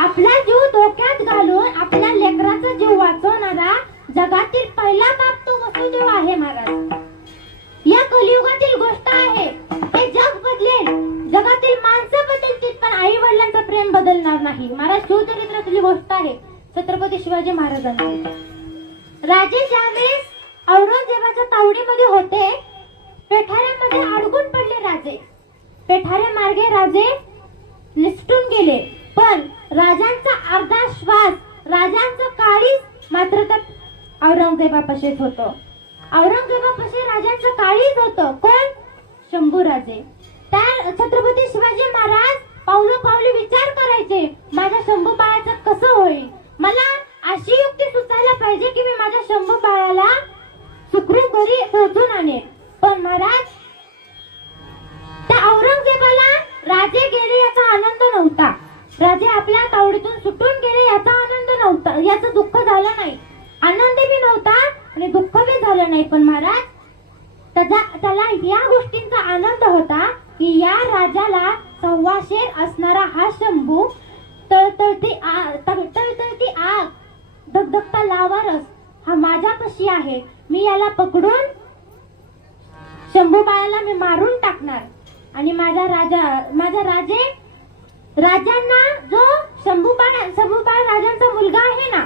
आपला जीव धोक्यात घालून आपल्या लेकराचा जीव वाचवणारा जगातील पहिला बाप तो वसुदेव आहे महाराज. या कलियुगातील गोष्ट आहे हे जग बदलेल. जगातील माणसं बदलतील पण आई वडिलांचं प्रेम बदलणार नाही. महाराज शिवचरित्रातली गोष्ट आहे छत्रपती शिवाजी महाराजांची. राजे ज्यावेळेस औरंगजेबाच्या तावडीमध्ये होते पेठाऱ्यामध्ये अडकून पडले राजे. पेठाऱ्या मार्गे राजे निसटून गेले पण राजांचा अर्धा श्वास राजांचं काळीज मात्र त्या औरंगजेबापाशीच होतं. औरंगजेबापाशी राजांचं काळीच होतं. कोण? शंभूराजे. त्या छत्रपती शिवाजी महाराज पावलं पावली विचार करायचे. माझ्या शंभू बाळाचं कसं होईल? मला अशी युक्ती सुचायला पाहिजे की मी माझ्या शंभू बाळाला सुखरूप घरी पोहोचून आणेन. पण महाराज त्या औरंगजेबाला राजे गेले याचा आनंद नव्हता. राजे आपल्या तावडीतून सुटून गेले याचा आनंद नव्हता. याचं दुःख झालं नाही. आनंद बी नव्हता आणि दुःख बी झालं नाही पण महाराज. त्याला या गोष्टींचा आनंद होता की या राजाला सव्वाशेर असणारा हा शंभू तळतळती आ- तळ- तळतळती आग धगधगता लावारस हा माझ्यापाशी आहे. मी याला पकडून शंभू बाळाला मी मारून टाकणार. आणि माझा राजा माझा राजे राजांना जो शंभूबाळ शंभूबाळ राजांचा मुलगा आहे ना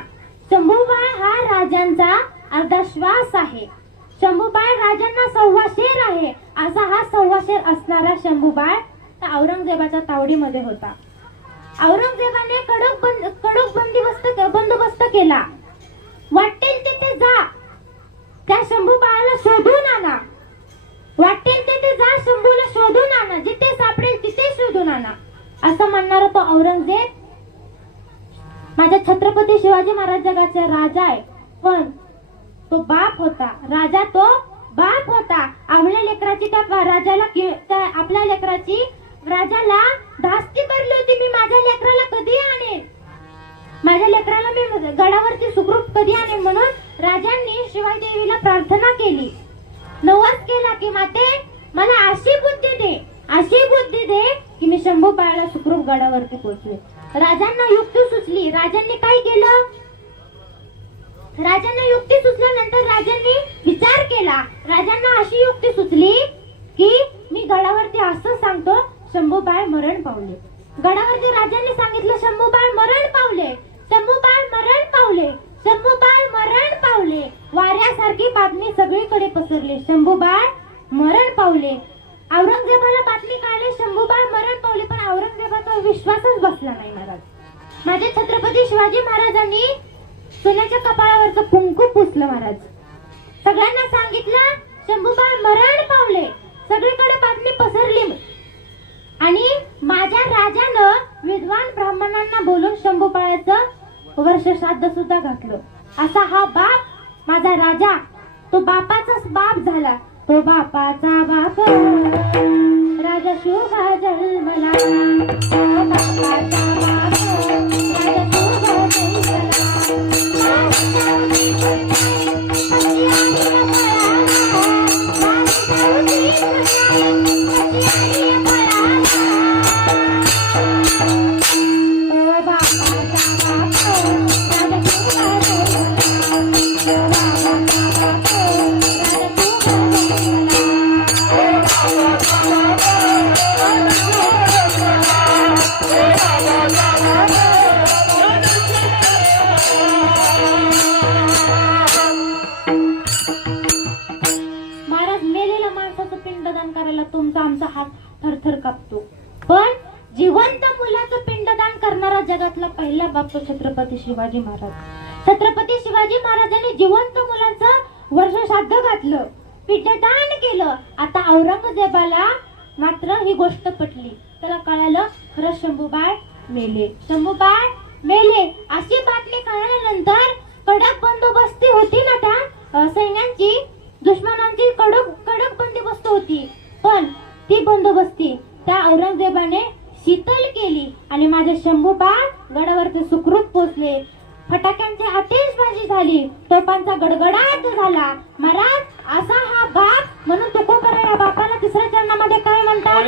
शंभूबाळ हा राजांचा अर्धा श्वास आहे. शंभूबाळ राजांना सव्वाशेर आहे. असा हा सव्वाशेर असणारा शंभूबाय औरंगजेबाच्या तावडीमध्ये होता. औरंगजेबाने कडक बंद कडक बंदिबस्त बंदोबस्त केला. वाटेल तिथे जा. त्या शंभूबाळाला शोधून आणा. वाटेल तिथे जा शंभूला शोधून आणा. जिथे सापडेल तिथे शोधून आणा. असं म्हणणारा तो औरंगजेब माझ्या छत्रपती शिवाजी महाराज जगाचा राजा आहे. पण तो बाप होता. राजा तो बाप होता. आपल्या लेकराची त्या राजाला त्या आपल्या लेकराची राजाला धास्ती भरली होती. मी माझ्या लेकराला कधी आणेन? माझ्या लेकराला मी गडावरती सुखरूप कधी आणेन म्हणून राजांनी शिवाय देवीला प्रार्थना केली. नवस केला की माते मला अशी बुद्धी दे अशी बुद्धी दे की मी शंभू बाळाला सुखरूप गडावरती पोहोचले. राजांना युक्ती सुचली. राजांनी काय केलं? राजांना युक्ती सुचल्यानंतर राजांनी विचार केला. राजांना अशी युक्ती सुचली की मी गडावरती असं सांगतो शंभूबाळ मरण पावले. गडावरती राजांनी सांगितलं शंभूबाळ मरण पावले. शंभूबाळ मरण पावले. शंभूबाळ मरण पावले. वाऱ्यासारखी बातमी सगळीकडे पसरली. शंभूबाळ मरण पावले औरंगजेबाला बातमी कळली शंभू बाळ मरण पावले पण औरंगजेबाचा विश्वासच बसला नाही महाराज माझे छत्रपती शिवाजी महाराजांनी सोन्याच्या कपाळावरचं कुंकू पुसलं महाराज. सगळ्यांना सांगितलं शंभूबाळ मरण पावले. सगळीकडे बातमी पसरली. आणि माझ्या राजानं विद्वान ब्राह्मणांना बोलून शंभूपाळाचं वर्ष श्राद्ध सुद्धा घातलं असा हा बाप माझा राजा. तो बापाचाच बाप झाला. तो बापाचा बाप. Thank you. जगातला पहिला बाप छत्रपती शिवाजी महाराज. छत्रपती शिवाजी महाराजांनी जिवंत मुलाचं वर्ष श्राद्ध घातलं पिंडदान केलं. आता औरंगजेबाला मात्र ही गोष्ट पटली. त्याला कळालं खरं शंभूबाळ मेले. शंभूबाळ मेले. अशी बातमी कळल्यानंतर कडक बंदोबस्ती होती ना त्या? सैन्यांची दुश्मनांची कडक कडक बंदोबस्त होती. पण ती बंदोबस्ती त्या औरंगजेबाने शीतल केली आणि माझे शंभू शंभूबाळ गडावरती सुखरूप पोचले. फटाक्यांची आतिषबाजी झाली. तोफांचा गडगडाट झाला. महाराज असा हा बाप म्हणून तुकोबरा या बापाला तिसऱ्या चरणामध्ये काय म्हणतात?